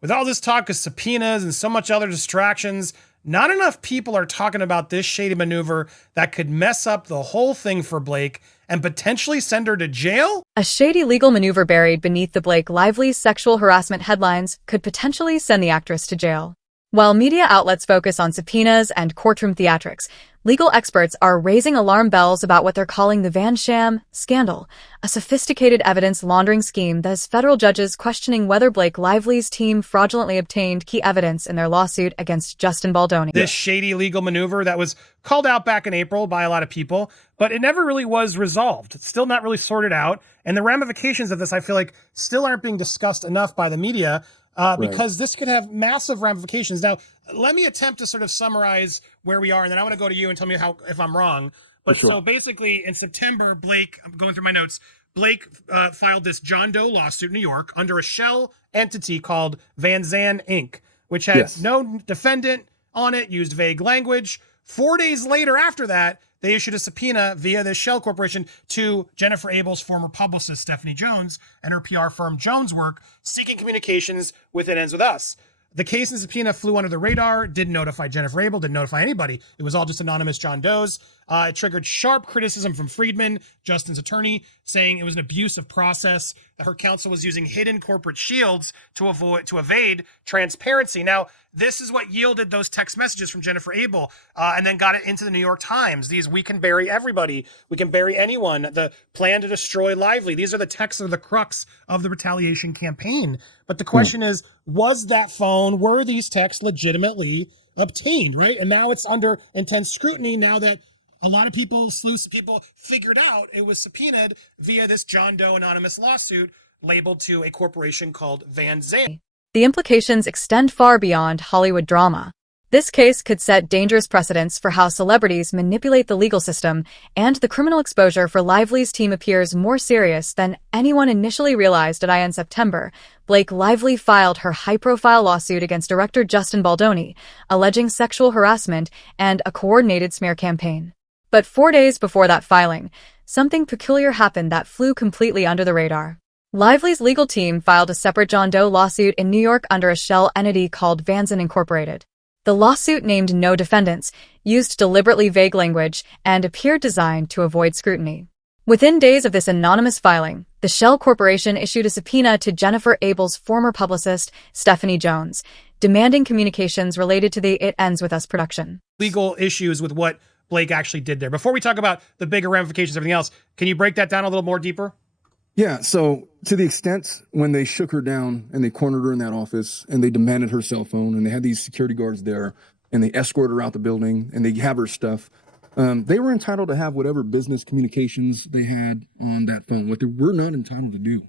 With all this talk of subpoenas and so much other distractions, not enough people are talking about this shady maneuver that could mess up the whole thing for Blake and potentially send her to jail? A shady legal maneuver buried beneath the Blake Lively's sexual harassment headlines could potentially send the actress to jail. While media outlets focus on subpoenas and courtroom theatrics, legal experts are raising alarm bells about what they're calling the Vanzan scandal, a sophisticated evidence laundering scheme that has federal judges questioning whether Blake Lively's team fraudulently obtained key evidence in their lawsuit against Justin Baldoni. This shady legal maneuver that was called out back in April by a lot of people, but it never really was resolved. It's still not really sorted out, and the ramifications of this, I feel like, still aren't being discussed enough by the media. Because this could have massive ramifications. Now, let me attempt to sort of summarize where we are, and then I want to go to you and tell me if I'm wrong. But so basically, in September, Blake, I'm going through my notes, Blake filed this John Doe lawsuit in New York under a shell entity called Vanzan Inc., which had no defendant on it, used vague language. 4 days later after that, they issued a subpoena via this shell corporation to Jennifer Abel's former publicist, Stephanie Jones, and her PR firm, Jones Work, seeking communications with It Ends With Us. The case and subpoena flew under the radar, didn't notify Jennifer Abel, didn't notify anybody. It was all just anonymous John Doe's. It triggered sharp criticism from Friedman, Justin's attorney, saying it was an abusive process, that her counsel was using hidden corporate shields to evade transparency. Now, this is what yielded those text messages from Jennifer Abel, and then got it into the New York Times. These, we can bury everybody, we can bury anyone, the plan to destroy Lively. These are the texts of the crux of the retaliation campaign. But the question is, was that phone, were these texts legitimately obtained, right? And now it's under intense scrutiny now that a lot of people, sleuths of people, figured out it was subpoenaed via this John Doe anonymous lawsuit labeled to a corporation called Vanzan. The implications extend far beyond Hollywood drama. This case could set dangerous precedents for how celebrities manipulate the legal system, and the criminal exposure for Lively's team appears more serious than anyone initially realized. In September, Blake Lively filed her high-profile lawsuit against director Justin Baldoni, alleging sexual harassment and a coordinated smear campaign. But 4 days before that filing, something peculiar happened that flew completely under the radar. Lively's legal team filed a separate John Doe lawsuit in New York under a shell entity called Vanzan Inc. The lawsuit named no defendants, used deliberately vague language, and appeared designed to avoid scrutiny. Within days of this anonymous filing, the shell corporation issued a subpoena to Jennifer Abel's former publicist, Stephanie Jones, demanding communications related to the It Ends With Us production. Legal issues with what Blake actually did there. Before we talk about the bigger ramifications, everything else, can you break that down a little more deeper? Yeah, so to the extent when they shook her down and they cornered her in that office and they demanded her cell phone and they had these security guards there and they escorted her out the building and they have her stuff, they were entitled to have whatever business communications they had on that phone, what they were not entitled to do.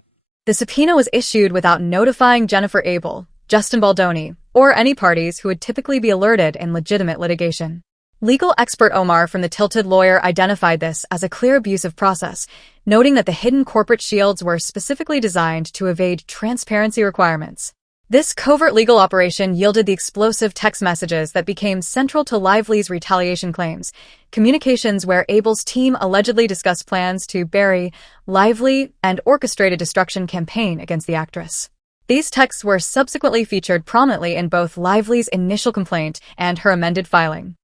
The subpoena was issued without notifying Jennifer Abel, Justin Baldoni, or any parties who would typically be alerted in legitimate litigation. Legal expert Omar from The Tilted Lawyer identified this as a clear abusive process, noting that the hidden corporate shields were specifically designed to evade transparency requirements. This covert legal operation yielded the explosive text messages that became central to Lively's retaliation claims, communications where Abel's team allegedly discussed plans to bury Lively and orchestrate a destruction campaign against the actress. These texts were subsequently featured prominently in both Lively's initial complaint and her amended filing.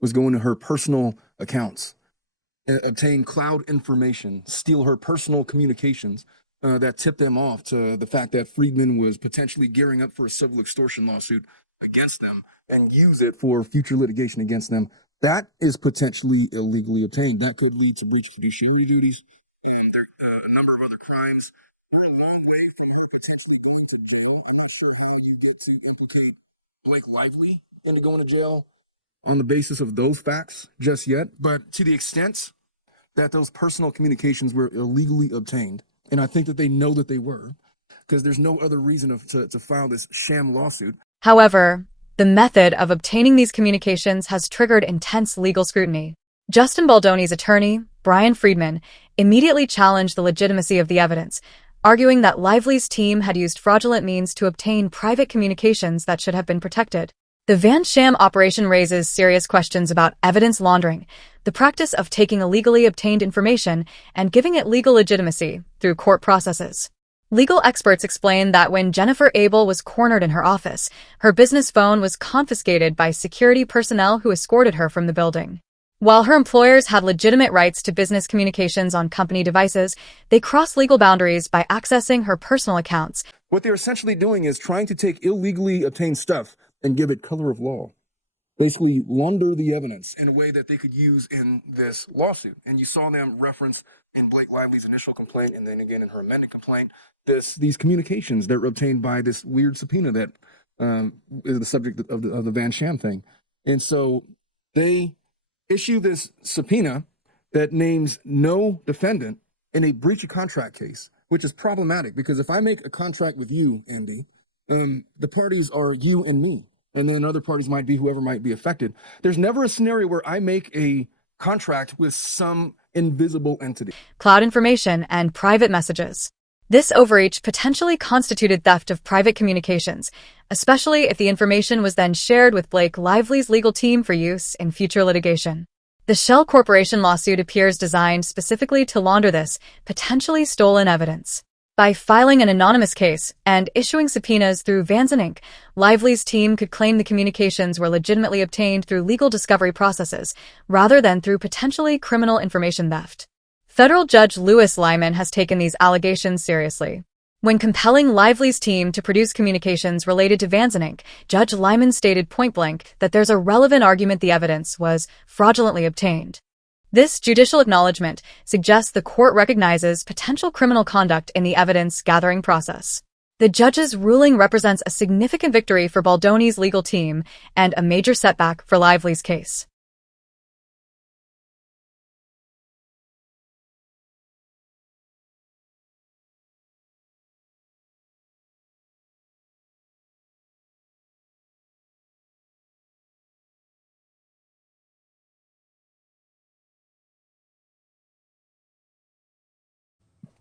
Was going to her personal accounts, obtain cloud information, steal her personal communications that tipped them off to the fact that Friedman was potentially gearing up for a civil extortion lawsuit against them and use it for future litigation against them. That is potentially illegally obtained. That could lead to breach of fiduciary duties and a number of other crimes. We're a long way from her potentially going to jail. I'm not sure how you get to implicate Blake Lively into going to jail on the basis of those facts just yet, but to the extent that those personal communications were illegally obtained, and I think that they know that they were, because there's no other reason to file this sham lawsuit. However, the method of obtaining these communications has triggered intense legal scrutiny. Justin Baldoni's attorney, Brian Friedman, immediately challenged the legitimacy of the evidence, arguing that Lively's team had used fraudulent means to obtain private communications that should have been protected. The Vanzan operation raises serious questions about evidence laundering, the practice of taking illegally obtained information and giving it legal legitimacy through court processes. Legal experts explain that when Jennifer Abel was cornered in her office, her business phone was confiscated by security personnel who escorted her from the building. While her employers had legitimate rights to business communications on company devices, they crossed legal boundaries by accessing her personal accounts. What they're essentially doing is trying to take illegally obtained stuff and give it color of law. Basically launder the evidence in a way that they could use in this lawsuit. And you saw them reference in Blake Lively's initial complaint and then again in her amended complaint, these communications that were obtained by this weird subpoena that is the subject of the Van Sham thing. And so they issue this subpoena that names no defendant in a breach of contract case, which is problematic because if I make a contract with you, Andy, the parties are you and me. And then other parties might be whoever might be affected. There's never a scenario where I make a contract with some invisible entity. Cloud information and private messages. This overreach potentially constituted theft of private communications, especially if the information was then shared with Blake Lively's legal team for use in future litigation. The Shell Corporation lawsuit appears designed specifically to launder this potentially stolen evidence. By filing an anonymous case and issuing subpoenas through Vanzan Inc., Lively's team could claim the communications were legitimately obtained through legal discovery processes, rather than through potentially criminal information theft. Federal Judge Louis Lyman has taken these allegations seriously. When compelling Lively's team to produce communications related to Vanzan Inc., Judge Lyman stated point-blank that there's a relevant argument the evidence was fraudulently obtained. This judicial acknowledgement suggests the court recognizes potential criminal conduct in the evidence-gathering process. The judge's ruling represents a significant victory for Baldoni's legal team and a major setback for Lively's case.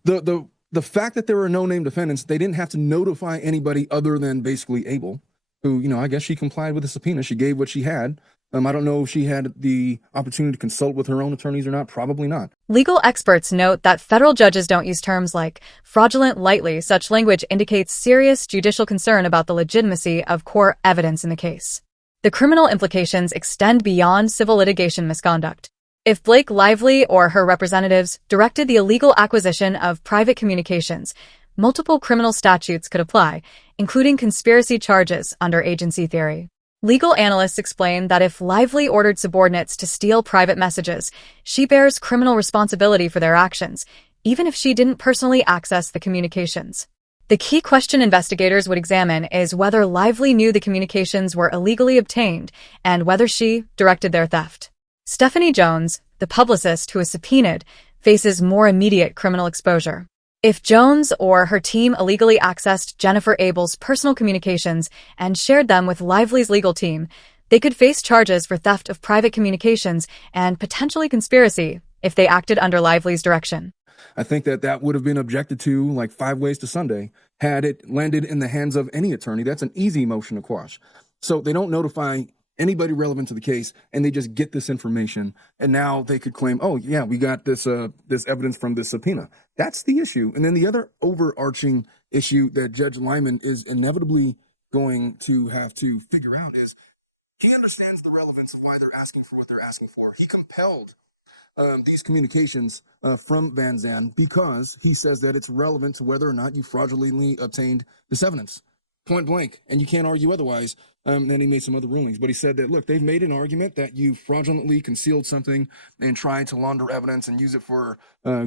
The fact that there were no named defendants, they didn't have to notify anybody other than basically Abel, who, I guess she complied with the subpoena. She gave what she had. I don't know if she had the opportunity to consult with her own attorneys or not. Probably not. Legal experts note that federal judges don't use terms like fraudulent lightly. Such language indicates serious judicial concern about the legitimacy of core evidence in the case. The criminal implications extend beyond civil litigation misconduct. If Blake Lively or her representatives directed the illegal acquisition of private communications, multiple criminal statutes could apply, including conspiracy charges under agency theory. Legal analysts explain that if Lively ordered subordinates to steal private messages, she bears criminal responsibility for their actions, even if she didn't personally access the communications. The key question investigators would examine is whether Lively knew the communications were illegally obtained and whether she directed their theft. Stephanie Jones, the publicist who is subpoenaed, faces more immediate criminal exposure. If Jones or her team illegally accessed Jennifer Abel's personal communications and shared them with Lively's legal team, they could face charges for theft of private communications and potentially conspiracy if they acted under Lively's direction. I think that would have been objected to like 5 ways to Sunday had it landed in the hands of any attorney. That's an easy motion to quash. So they don't notify anybody relevant to the case, and they just get this information, and now they could claim, oh yeah, we got this evidence from this subpoena. That's the issue. And then the other overarching issue that Judge Lyman is inevitably going to have to figure out is he understands the relevance of why they're asking for what they're asking for. He compelled these communications from Vanzan because he says that it's relevant to whether or not you fraudulently obtained this evidence. Point blank, and you can't argue otherwise. Then he made some other rulings, but he said that, look, they've made an argument that you fraudulently concealed something and tried to launder evidence and use it for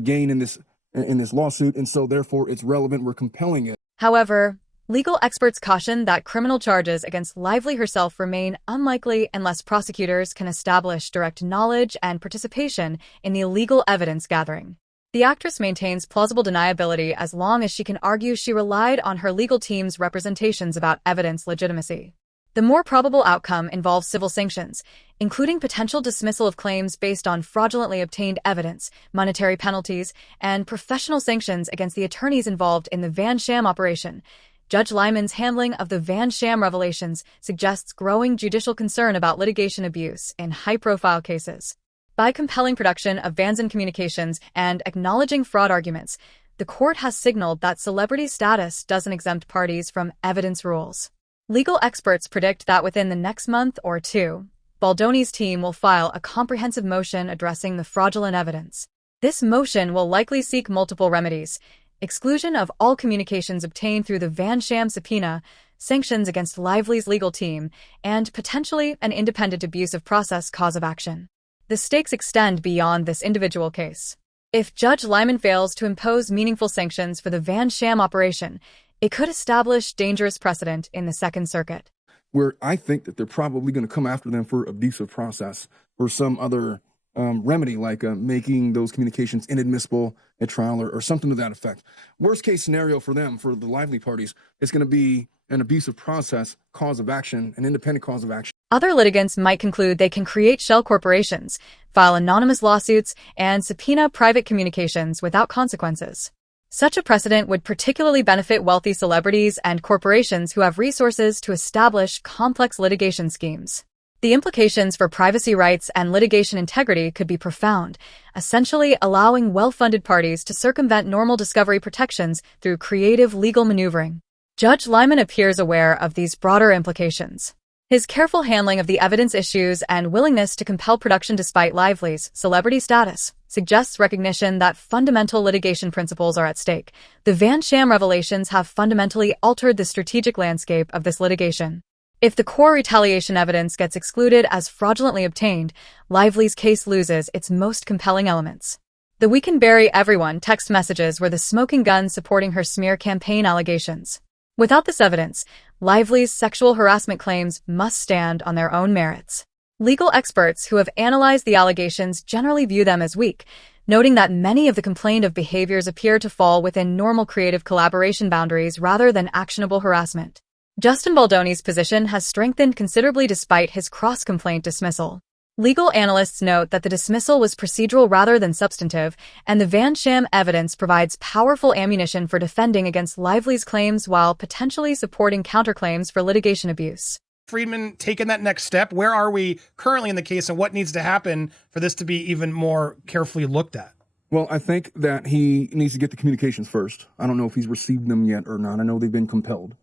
gain in this lawsuit, and so therefore it's relevant. We're compelling it. However, legal experts caution that criminal charges against Lively herself remain unlikely unless prosecutors can establish direct knowledge and participation in the illegal evidence gathering. The actress maintains plausible deniability as long as she can argue she relied on her legal team's representations about evidence legitimacy. The more probable outcome involves civil sanctions, including potential dismissal of claims based on fraudulently obtained evidence, monetary penalties, and professional sanctions against the attorneys involved in the Van Sham operation. Judge Lyman's handling of the Van Sham revelations suggests growing judicial concern about litigation abuse in high-profile cases. By compelling production of Vanzan communications and acknowledging fraud arguments, the court has signaled that celebrity status doesn't exempt parties from evidence rules. Legal experts predict that within the next month or two, Baldoni's team will file a comprehensive motion addressing the fraudulent evidence. This motion will likely seek multiple remedies: exclusion of all communications obtained through the Vanzan subpoena, sanctions against Lively's legal team, and potentially an independent abuse of process cause of action. The stakes extend beyond this individual case. If Judge Lyman fails to impose meaningful sanctions for the Vanzan operation, it could establish dangerous precedent in the Second Circuit. Where I think that they're probably going to come after them for abusive process or some other remedy, like making those communications inadmissible at trial or something to that effect. Worst case scenario for them, for the Lively parties, is going to be an abusive process cause of action, an independent cause of action. Other litigants might conclude they can create shell corporations, file anonymous lawsuits, and subpoena private communications without consequences. Such a precedent would particularly benefit wealthy celebrities and corporations who have resources to establish complex litigation schemes. The implications for privacy rights and litigation integrity could be profound, essentially allowing well-funded parties to circumvent normal discovery protections through creative legal maneuvering. Judge Lyman appears aware of these broader implications. His careful handling of the evidence issues and willingness to compel production despite Lively's celebrity status suggests recognition that fundamental litigation principles are at stake. The Vanzan revelations have fundamentally altered the strategic landscape of this litigation. If the core retaliation evidence gets excluded as fraudulently obtained, Lively's case loses its most compelling elements. The "we can bury everyone" text messages were the smoking gun supporting her smear campaign allegations. Without this evidence, Lively's sexual harassment claims must stand on their own merits. Legal experts who have analyzed the allegations generally view them as weak, noting that many of the complained of behaviors appear to fall within normal creative collaboration boundaries rather than actionable harassment. Justin Baldoni's position has strengthened considerably despite his cross-complaint dismissal. Legal analysts note that the dismissal was procedural rather than substantive, and the Vanzan evidence provides powerful ammunition for defending against Lively's claims while potentially supporting counterclaims for litigation abuse. Friedman taken that next step? Where are we currently in the case, and what needs to happen for this to be even more carefully looked at? Well, I think that he needs to get the communications first. I don't know if he's received them yet or not. I know they've been compelled.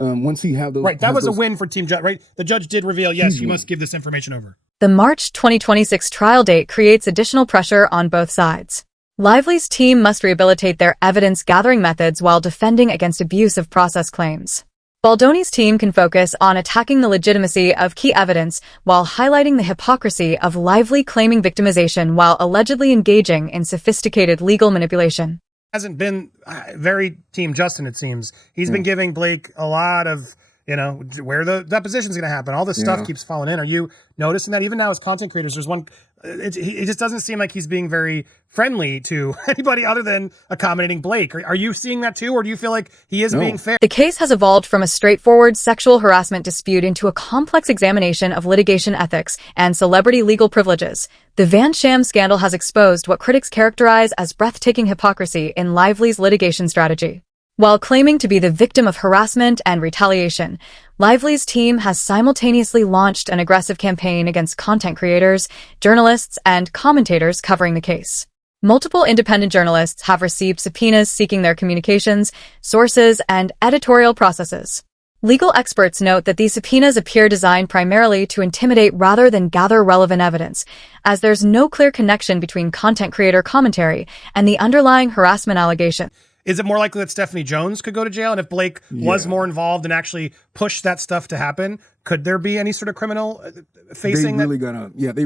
Once he have those, right, that was a win for Team Judge, right? The judge did reveal, yes, you must give this information over. The March 2026 trial date creates additional pressure on both sides. Lively's team must rehabilitate their evidence-gathering methods while defending against abuse of process claims. Baldoni's team can focus on attacking the legitimacy of key evidence while highlighting the hypocrisy of Lively claiming victimization while allegedly engaging in sophisticated legal manipulation. Hasn't been very Team Justin, it seems. He's been giving Blake a lot of, where the deposition's going to happen. All this stuff keeps falling in. Are you noticing that even now as content creators, there's one, it just doesn't seem like he's being very friendly to anybody other than accommodating Blake. Are you seeing that too? Or do you feel like he is being fair? The case has evolved from a straightforward sexual harassment dispute into a complex examination of litigation ethics and celebrity legal privileges. The Vanzan scandal has exposed what critics characterize as breathtaking hypocrisy in Lively's litigation strategy. While claiming to be the victim of harassment and retaliation, Lively's team has simultaneously launched an aggressive campaign against content creators, journalists, and commentators covering the case. Multiple independent journalists have received subpoenas seeking their communications, sources, and editorial processes. Legal experts note that these subpoenas appear designed primarily to intimidate rather than gather relevant evidence, as there's no clear connection between content creator commentary and the underlying harassment allegation. Is it more likely that Stephanie Jones could go to jail? And if Blake was more involved and actually pushed that stuff to happen, could there be any sort of criminal facing they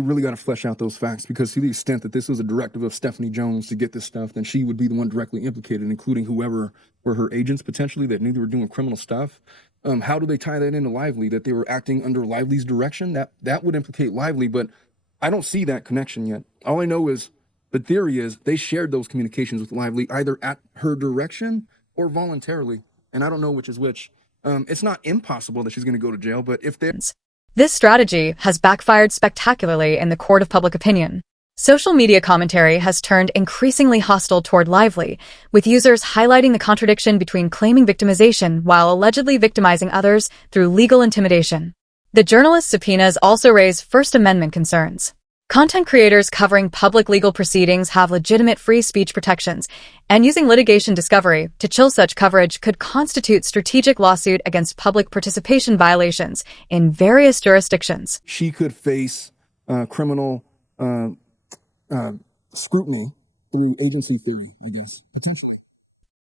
really gotta flesh out those facts, because to the extent that this was a directive of Stephanie Jones to get this stuff, then she would be the one directly implicated, including whoever were her agents potentially that knew they were doing criminal stuff. How do they tie that into Lively, that they were acting under Lively's direction? That would implicate Lively, but I don't see that connection yet. All I know is the theory is they shared those communications with Lively either at her direction or voluntarily, and I don't know which is which. It's not impossible that she's going to go to jail, but if this strategy has backfired spectacularly in the court of public opinion. Social media commentary has turned increasingly hostile toward Lively, with users highlighting the contradiction between claiming victimization while allegedly victimizing others through legal intimidation. The journalist subpoenas also raise First Amendment concerns. Content creators covering public legal proceedings have legitimate free speech protections, and using litigation discovery to chill such coverage could constitute strategic lawsuit against public participation violations in various jurisdictions. She could face criminal scrutiny through agency theory, I guess, potentially.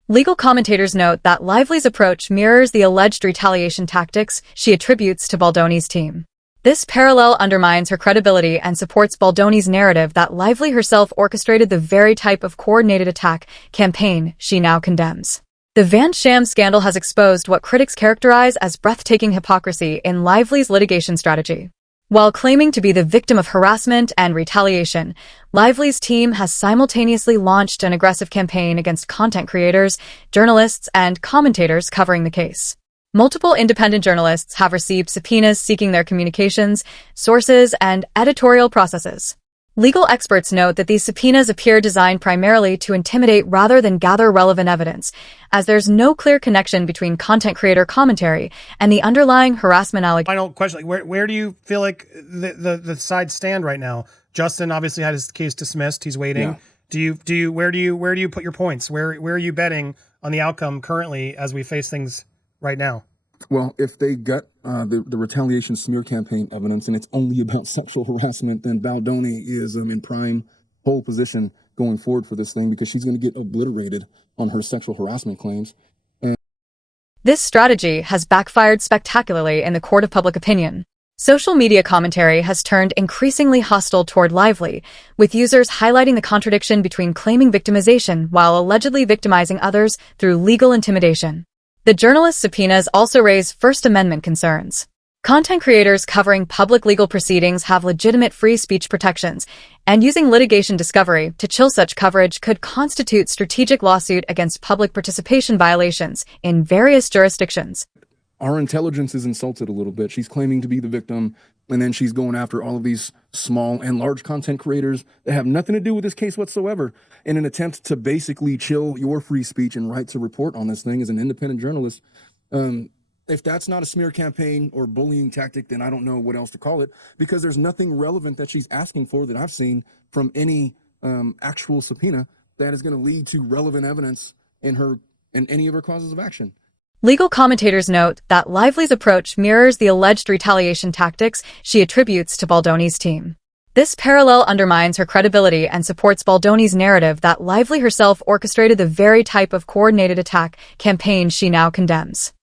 Legal commentators note that Lively's approach mirrors the alleged retaliation tactics she attributes to Baldoni's team. This parallel undermines her credibility and supports Baldoni's narrative that Lively herself orchestrated the very type of coordinated attack campaign she now condemns. The Van Sham scandal has exposed what critics characterize as breathtaking hypocrisy in Lively's litigation strategy. While claiming to be the victim of harassment and retaliation, Lively's team has simultaneously launched an aggressive campaign against content creators, journalists, and commentators covering the case. Multiple independent journalists have received subpoenas seeking their communications, sources, and editorial processes. Legal experts note that these subpoenas appear designed primarily to intimidate rather than gather relevant evidence, as there's no clear connection between content creator commentary and the underlying harassment allegations. Final question: where do you feel like the sides stand right now? Justin obviously had his case dismissed. He's waiting. Yeah. Where do you put your points? Where are you betting on the outcome currently as we face things right now? Well, if they get the retaliation smear campaign evidence and it's only about sexual harassment, then Baldoni is in prime pole position going forward for this thing, because she's going to get obliterated on her sexual harassment claims. This strategy has backfired spectacularly in the court of public opinion. Social media commentary has turned increasingly hostile toward Lively, with users highlighting the contradiction between claiming victimization while allegedly victimizing others through legal intimidation. The journalist subpoenas also raise First Amendment concerns. Content creators covering public legal proceedings have legitimate free speech protections, and using litigation discovery to chill such coverage could constitute strategic lawsuit against public participation violations in various jurisdictions. Our intelligence is insulted a little bit. She's claiming to be the victim, and then she's going after all of these small and large content creators that have nothing to do with this case whatsoever, in an attempt to basically chill your free speech and right to report on this thing as an independent journalist. If that's not a smear campaign or bullying tactic, then I don't know what else to call it, because there's nothing relevant that she's asking for that I've seen from any actual subpoena that is going to lead to relevant evidence in any of her causes of action. Legal commentators note that Lively's approach mirrors the alleged retaliation tactics she attributes to Baldoni's team. This parallel undermines her credibility and supports Baldoni's narrative that Lively herself orchestrated the very type of coordinated attack campaign she now condemns.